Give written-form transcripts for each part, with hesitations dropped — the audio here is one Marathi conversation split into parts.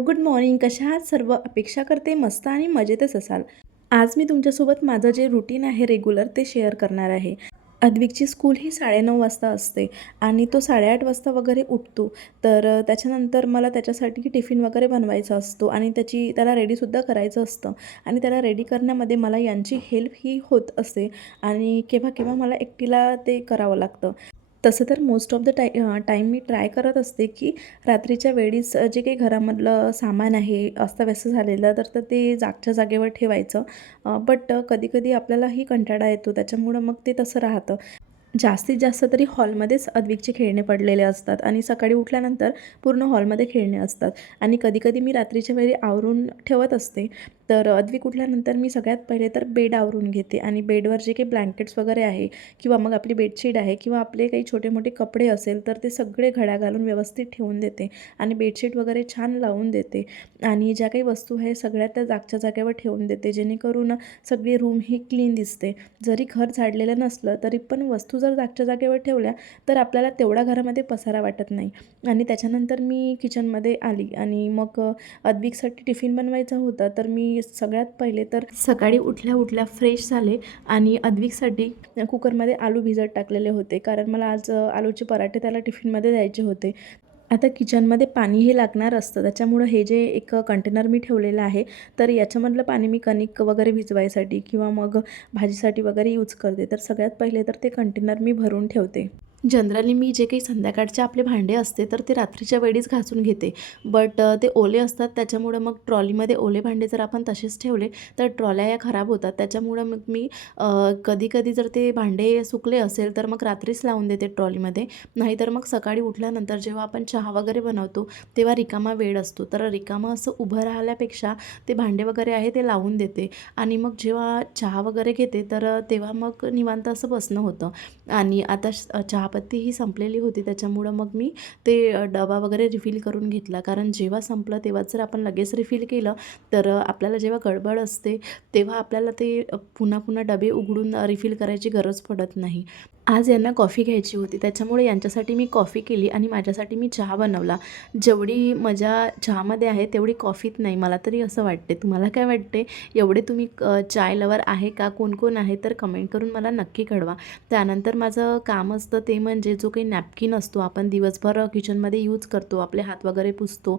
Good morning. कशा आहात सर्व? अपेक्षा करते मस्त आणि मजेतच असाल. आज मी तुमच्यासोबत माझं जे रुटीन आहे रेग्युलर ते शेअर करणार आहे. अद्विकची स्कूल ही 9:30 वाजता असते आणि तो 8:30 वाजता वगैरे उठतो. तर त्याच्यानंतर मला त्याच्यासाठी टिफिन वगैरे बनवायचा असतो आणि त्याला रेडीसुद्धा करायचं असतं आणि त्याला रेडी करण्यामध्ये मला यांची हेल्प ही होत असते आणि केव्हा केव्हा मला एकटीला ते करावं लागतं. तसं तर most of the time me try करत असते की रात्रीच्या वेळीच जे काही घरामधलं सामान आहे अस्ताव्यस्त झालेलं तर ते जागच्या जागेवर ठेवायचं. बट कधी-कधी आपल्यालाही कंटाळा येतो, त्याच्यामुळं मग ते तसं राहतं. जास्तीत जास्त तरी हॉलमध्येच अद्विकचे खेळणे पडलेले असतात आणि सकाळी उठल्यानंतर पूर्ण हॉलमध्ये खेळणे असतात आणि कधी-कधी मी रात्रीच्या वेळी आवरून ठेवत असते. तर अद्विक उठल्यानंतर मी सगळ्यात पहिले तर बेड आवरून घेते आणि बेडवर जे काही ब्लँकेट्स वगैरे आहे किंवा मग आपली बेडशीट आहे किंवा आपले काही छोटे-मोठे कपडे असेल तर ते सगळे घड्या घालून व्यवस्थित ठेवून देते आणि बेडशीट वगैरे छान लावून देते आणि ज्या काही वस्तू आहे सगळ्या त्या जागच्या जागेवर ठेवून देते, जेणेकरून सगळी रूम ही क्लीन दिसते. जरी घर झाडलेलं नसलं तरी पण वस्तू जर जागच्या जागेवर ठेवल्या तर आपल्याला तेवढा घरामध्ये पसारा वाटत नाही. आणि त्याच्यानंतर मी किचनमध्ये आली आणि मग अद्विकसाठी टिफिन बनवायचा होता. तर मी सगळ्यात पहिले तर सकाळी उठल्या उठल्या फ्रेश झाले आणि अद्विकसाठी कुकरमध्ये आलू भिजत टाकलेले होते, कारण मला आज आलूचे पराठे त्याला टिफिनमध्ये द्यायचे होते. आता किचनमध्ये पाणी हे लागणार असतं, त्याच्यामुळं हे जे एक कंटेनर मी ठेवलेलं आहे, तर याच्यामधलं पाणी मी कणिक वगैरे भिजवायसाठी किंवा मग भाजीसाठी वगैरे यूज करते. तर सगळ्यात पहिले तर ते कंटेनर मी भरून ठेवते. जनरली मी जे काही संध्याकाळचे आपले भांडे असते तर ते रात्रीच्या वेळीच घासून घेते. बट ते ओले असतात, त्याच्यामुळं मग ट्रॉलीमध्ये ओले भांडे जर आपण तसेच ठेवले तर ट्रॉल्या या खराब होतात. त्याच्यामुळं मग मी कधी-कधी जर ते भांडे सुकले असेल तर मग रात्रीच लावून देते ट्रॉलीमध्ये. नाहीतर मग सकाळी उठल्यानंतर जेव्हा आपण चहा वगैरे बनवतो तेव्हा रिकामा वेळ असतो, तर रिकामं असं उभं राहिल्यापेक्षा ते भांडे वगैरे आहे ते लावून देते आणि मग जेव्हा चहा वगैरे घेते तर तेव्हा मग निवांत असं बसणं होतं. आणि आता चहापत्ती ही संपलेली होती, त्याच्यामुळं मग मी ते डबा वगैरे रिफिल करून घेतला, कारण जेव्हा संपलं तेव्हाच जर आपण लगेच रिफिल केलं तर आपल्याला जेव्हा गडबड असते तेव्हा आपल्याला ते पुन्हा पुन्हा डबे उघडून रिफिल करायची गरज पडत नाही. आज यांना कॉफी घ्यायची होती, त्याच्यामुळे यांच्यासाठी मी कॉफी केली आणि माझ्यासाठी मी चहा बनवला. जेवढी मजा चहामध्ये आहे तेवढी कॉफीत नाही, मला तरी असं वाटते. तुम्हाला काय वाटते? एवढे तुम्ही चाय लवर आहे का? कोण कोण आहे? तर कमेंट करून मला नक्की कळवा. त्यानंतर माझं काम असतं ते म्हणजे जो काही नॅपकिन असतो, आपण दिवसभर किचनमध्ये यूज करतो, आपले हात वगैरे पुसतो,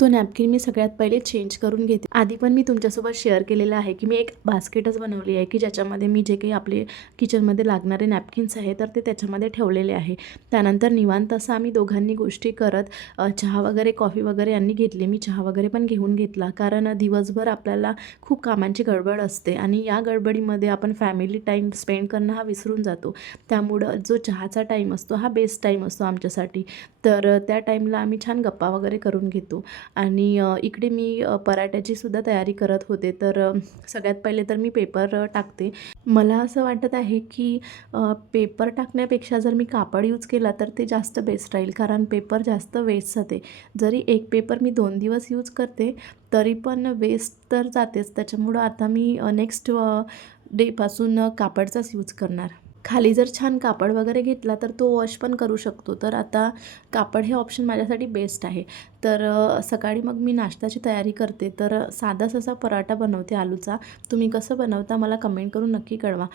तो नॅपकिन मी सगळ्यात पहिले चेंज करून घेते. आधी पण मी तुमच्यासोबत शेअर केलेलं आहे की मी एक बास्केटच बनवली आहे की ज्याच्यामध्ये मी जे काही आपले किचनमध्ये लागणारे नॅपकिन्स आहे तर ते त्याच्यामध्ये ठेवलेले आहे. त्यानंतर निवांत असं आम्ही दोघांनी गोष्टी करत चहा वगैरे, कॉफी वगैरे यांनी घेतली. मी चहा वगैरे पण घेऊन घेतला, कारण दिवसभर आपल्याला खूप कामांची गडबड असते आणि या गडबडीमध्ये आपण फॅमिली टाईम स्पेंड करणं हा विसरून जातो. त्यामुळं जो चहाचा टाईम असतो हा बेस्ट टाईम असतो आमच्यासाठी. तर त्या टाईमला आम्ही छान गप्पा वगैरे करून घेतो आणि इकडे मी पराठ्याची सुद्धा तयारी करत होते. तर सगळ्यात पहिले तर मी पेपर टाकते. मला असं वाटत आहे की पेपर टाकण्यापेक्षा जर मी कापड यूज केला तर ते जास्त बेस्ट राहील, कारण पेपर जास्त वेस्ट जाते. जरी एक पेपर मी 2 दिवस यूज करते तरी पण वेस्ट तर जातेच. त्याच्यामुळं आता मी नेक्स्ट डेपासून कापडचाच यूज करणार. खाली जर छान कापड वगैरे घेतला तर तो वॉश पण करू शकतो. तर आता कापड हे ऑप्शन माझ्यासाठी बेस्ट आहे. तर सकाळी मग मी नाश्त्याची तयारी करते. तर साधाच पराठा बनवते आलूचा. तुम्ही कसं बनवता मला कमेंट करून नक्की कळवा.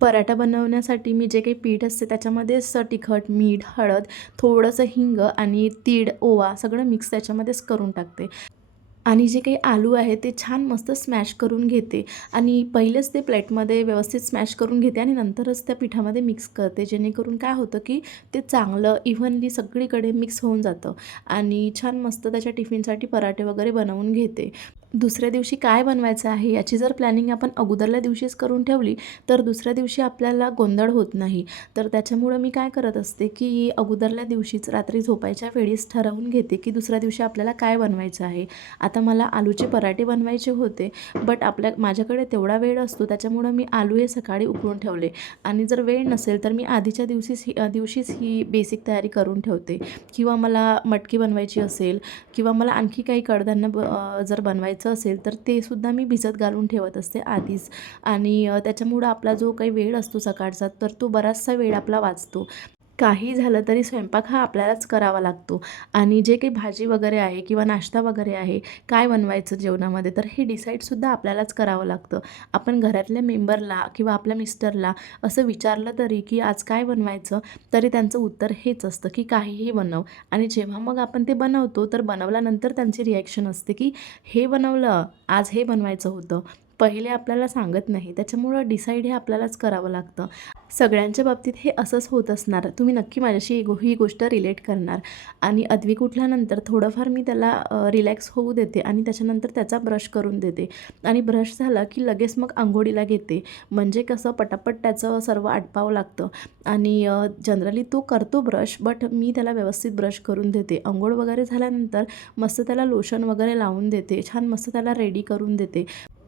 पराठा बनवण्यासाठी मी जे काही पीठ असते त्याच्यामध्येच तिखट, मीठ, हळद, थोडंसं हिंग आणि तीळ, ओवा सगळं मिक्स त्याच्यामध्येच करून टाकते. आणि जे काही आलू आहे ते छान मस्त स्मॅश करून घेते आणि पहिलेच ते प्लेटमध्ये व्यवस्थित स्मॅश करून घेते आणि नंतरच त्या पिठामध्ये मिक्स करते, जेणेकरून काय होतं की ते चांगलं इव्हनली सगळीकडे मिक्स होऊन जातं आणि छान मस्त त्याच्या टिफिनसाठी पराठे वगैरे बनवून घेते. दुसऱ्या दिवशी काय बनवायचं आहे याची जर प्लॅनिंग आपण अगोदरल्या दिवशीच करून ठेवली तर दुसऱ्या दिवशी आपल्याला गोंधळ होत नाही. तर त्याच्यामुळं मी काय करत असते की अगोदरल्या दिवशीच रात्री झोपायच्या वेळीच ठरवून घेते की दुसऱ्या दिवशी आपल्याला काय बनवायचं आहे. आता मला आलूचे पराठे बनवायचे होते, बट माझ्याकडे तेवढा वेळ असतो, त्याच्यामुळं मी आलू हे सकाळी उकळून ठेवले आणि जर वेळ नसेल तर मी आधीच्या दिवशीच ही बेसिक तयारी करून ठेवते. किंवा मला मटकी बनवायची असेल किंवा मला आणखी काही कडधान्य जर बनवायचं असेल तर ते सुद्धा मी भिजत घालून ठेवत असते आधीच आणि त्याच्यामुळं आपला जो काही वेळ असतो सकाळचा तर तो बराचसा वेळ आपला वाचतो. काही झालं तरी स्वयंपाक हा आपल्यालाच करावा लागतो आणि जे काही भाजी वगैरे आहे किंवा नाश्ता वगैरे आहे, काय बनवायचं जेवणामध्ये, तर हे डिसाईडसुद्धा आपल्यालाच करावं लागतं. आपण घरातल्या मेंबरला किंवा आपल्या मिस्टरला असं विचारलं तरी, की आज काय बनवायचं, तरी त्यांचं उत्तर हेच असतं, की काहीही बनव. आणि जेव्हा मग आपण ते बनवतो, तर बनवल्यानंतर त्यांची रिॲक्शन असते, की हे बनवलं, आज हे बनवायचं होतं. पहिले आपल्याला सांगत नाही. त्याच्यामुळं डिसाईड हे आपल्यालाच करावं लागतं. सगळ्यांच्या बाबतीत हे असंच होत असणार. तुम्ही नक्की माझ्याशी ही गोष्ट रिलेट करणार. आणि अद्विक उठल्यानंतर थोडंफार मी त्याला रिलॅक्स होऊ देते आणि त्याच्यानंतर त्याचा ब्रश करून देते आणि ब्रश झाला की लगेच मग अंघोळीला घेते. म्हणजे कसं पटापट त्याचं सर्व आटपावं लागतं आणि जनरली तो करतो ब्रश, बट मी त्याला व्यवस्थित ब्रश करून देते. अंघोळ वगैरे झाल्यानंतर मस्त त्याला लोशन वगैरे लावून देते. छान मस्त त्याला रेडी करून देते.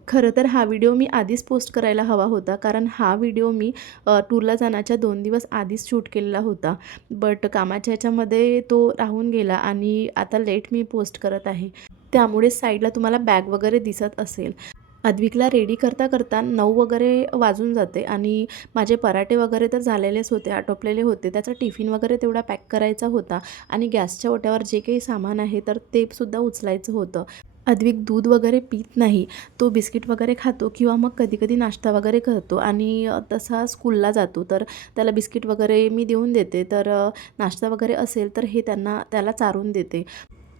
खरं तर हा व्हिडिओ मी आधीच पोस्ट करायला हवा होता, कारण हा व्हिडिओ मी टूरला जाण्याच्या 2 दिवस आधीच शूट केलेला होता. बट कामाच्या ह्याच्यामध्ये तो राहून गेला आणि आता लेट मी पोस्ट करत आहे. त्यामुळे साईडला तुम्हाला बॅग वगैरे दिसत असेल. अद्विकला रेडी करता करता 9 वगैरे वाजून जाते आणि माझे पराठे वगैरे तर झालेलेच होते, आटोपलेले होते. त्याचा टिफिन वगैरे तेवढा पॅक करायचा होता आणि गॅसच्या ओट्यावर जे काही सामान आहे तर ते सुद्धा उचलायचं होतं. अद्विक दूध वगैरे पीत नाही. तो बिस्किट वगैरे खातो किंवा मग कधी-कधी नाश्ता वगैरे करतो आणि तसा स्कूलला जातो. तर त्याला बिस्किट वगैरे मी देऊन देते. तर नाश्ता वगैरे असेल तर हे त्याला चारून देते.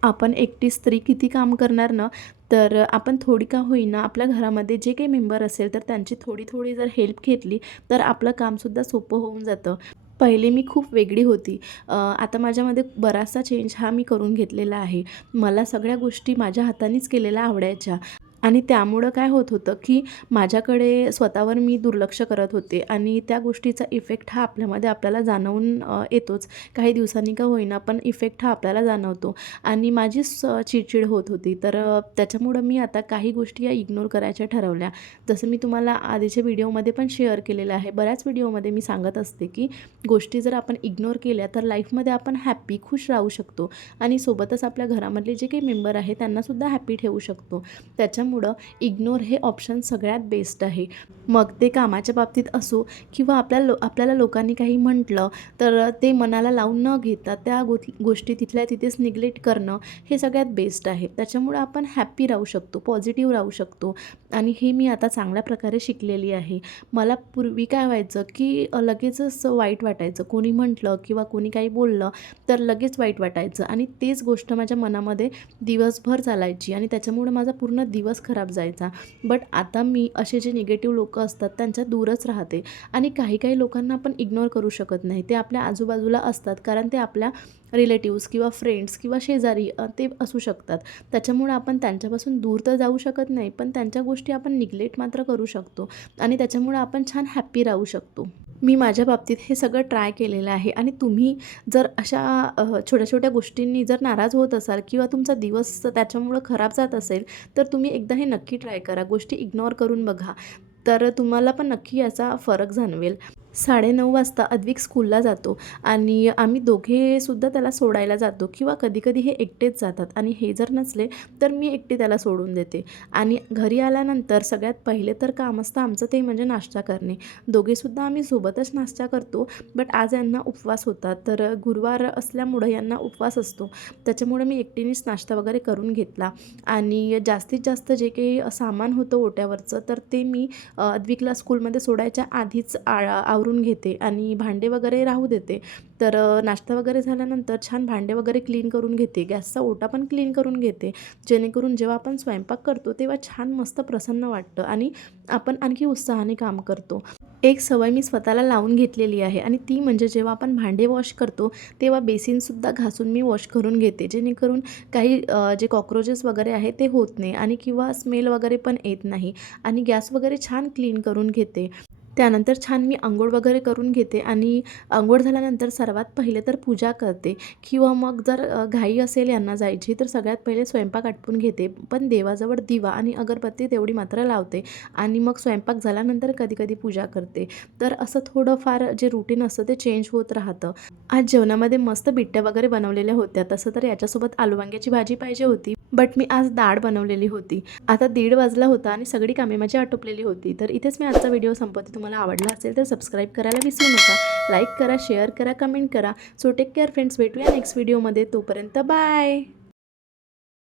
आपण एकटी स्त्री किती काम करणार ना, तर आपण थोडी का होईना आपल्या घरामध्ये जे काही मेंबर असेल तर त्यांची थोडी-थोडी जर हेल्प घेतली, तर आपलं कामसुद्धा सोपं होऊन जातं. पहिले मी खूप वेगळी होती. आता माझ्यामध्ये बराचसा चेंज हा मी करून घेतलेला आहे. मला सगळ्या गोष्टी माझ्या हातानेच केलेल्या आवडायच्या आणि त्यामुळं काय होत होतं, की माझ्याकडे स्वतःवर मी दुर्लक्ष करत होते आणि त्या गोष्टीचा इफेक्ट हा आपल्याला जाणवून येतोच. काही दिवसांनी का होईना, पण इफेक्ट हा आपल्याला जाणवतो आणि माझीच चिडचिड होत होती. तर त्याच्यामुळं मी आता काही गोष्टी या इग्नोर करायच्या ठरवल्या. जसं मी तुम्हाला आधीच्या व्हिडिओमध्ये पण शेअर केलेलं आहे. बऱ्याच व्हिडिओमध्ये मी सांगत असते, की गोष्टी जर आपण इग्नोर केल्या तर लाईफमध्ये आपण हॅपी, खुश राहू शकतो आणि सोबतच आपल्या घरामधले जे काही मेंबर आहे त्यांनासुद्धा हॅपी ठेवू शकतो. त्याच्यामुळं इग्नोर हे ऑप्शन सगळ्यात बेस्ट आहे. मग ते कामाच्या बाबतीत असो किंवा आपल्याला लोकांनी काही म्हटलं तर ते मनाला लावून न घेता त्या गोष्टी तिथल्या तिथेच निग्लेक्ट करणं हे सगळ्यात बेस्ट आहे. त्याच्यामुळं आपण हॅपी राहू शकतो, पॉझिटिव्ह राहू शकतो आणि हे मी आता चांगल्या प्रकारे शिकलेली आहे. मला पूर्वी काय व्हायचं, की लगेचच वाईट वाटायचं. कोणी म्हटलं किंवा कोणी काही बोललं तर लगेच वाईट वाटायचं आणि तेच गोष्ट माझ्या मनामध्ये दिवसभर चालायची आणि त्याच्यामुळे माझा पूर्ण दिवस खराब जायचा. बट आता मी असे जे निगेटिव्ह लोकं असतात त्यांच्या दूरच राहते आणि काही लोकांना आपण इग्नोर करू शकत नाही. ते आपल्या आजूबाजूला असतात, कारण ते आपल्या रिलेटिव्हज किंवा फ्रेंड्स किंवा शेजारी ते असू शकतात. त्याच्यामुळे आपण त्यांच्यापासून दूर तर जाऊ शकत नाही, पण त्यांच्या गोष्टी आपण निग्लेक्ट मात्र करू शकतो आणि त्याच्यामुळे आपण छान हॅपी राहू शकतो. मी माझ्या बाबतीत हे सगळं ट्राय केलेलं आहे आणि तुम्ही जर अशा छोट्या-छोट्या गोष्टींनी जर नाराज होत असाल किंवा तुमचा दिवस त्याच्यामुळं खराब जात असेल, तर तुम्ही एकदा हे नक्की ट्राय करा. गोष्टी इग्नोर करून बघा. तर तुम्हाला पण नक्की याचा फरक जाणवेल. 9:30 वाजता अद्विक स्कूलला जातो आणि आम्ही दोघेसुद्धा त्याला सोडायला जातो किंवा कधी-कधी हे एकटेच जातात आणि हे जर नसले, तर मी एकटी त्याला सोडून देते. आणि घरी आल्यानंतर सगळ्यात पहिले तर काम असतं आमचं ते म्हणजे नाश्ता करणे. दोघेसुद्धा आम्ही सोबतच नाश्ता करतो, बट आज यांना उपवास होता, तर गुरुवार असल्यामुळं यांना उपवास असतो. त्याच्यामुळे मी एकटीनेच नाश्ता वगैरे करून घेतला आणि जास्तीत जास्त जे काही सामान होतं ओट्यावरचं, तर ते मी अद्विकला स्कूलमध्ये सोडायच्या आधीच आवरून घेते आणि भांडे वगैरे राहू देते. तर नाश्ता वगैरे झाल्यानंतर छान भांडे वगैरे क्लीन करून घेते. गॅसचा ओटा पण क्लीन करून घेते. जेणेकरून जेव्हा आपण स्वयंपाक करतो तेव्हा छान मस्त प्रसन्न वाटतं आणि आपण आणखी उत्साहाने काम करतो. एक सवय मी स्वतःला लावून घेतलेली आहे आणि ती म्हणजे जेव्हा आपण भांडे वॉश करतो तेव्हा बेसिनसुद्धा घासून मी वॉश करून घेते. जेणेकरून काही जे कॉक्रोचेस वगैरे आहे ते होत नाही आणि किंवा स्मेल वगैरे पण येत नाही आणि गॅस वगैरे छान क्लीन करून घेते. त्यानंतर छान मी अंघोळ वगैरे करून घेते आणि अंघोळ झाल्यानंतर सर्वात पहिले तर पूजा करते किंवा मग जर घाई असेल यांना जायची तर सगळ्यात पहिले स्वयंपाक आटपून घेते. पण देवाजवळ दिवा आणि अगरबत्ती तेवढी मात्र लावते आणि मग स्वयंपाक झाल्यानंतर कधी-कधी पूजा करते. तर असं थोडंफार जे रुटीन असतं ते चेंज होत राहतं. आज जेवणामध्ये मस्त बिट्ट्या वगैरे बनवलेल्या होत्या. तसं तर याच्यासोबत आलू वांग्याची भाजी पाहिजे होती, बट मी आज डाळ बनवलेली होती. आता 1:30 वाजला होता आणि सगळी कामे माझी आटोपलेली होती. तर इथेच मी आजचा व्हिडिओ संपवते. तुम्हाला तुम्हाला आवडला असेल तर सबस्क्राईब करायला विसरू नका. लाईक करा, शेअर करा, कमेंट करा. सो टेक केअर फ्रेंड्स, भेटूया नेक्स्ट व्हिडिओमध्ये. तोपर्यंत बाय.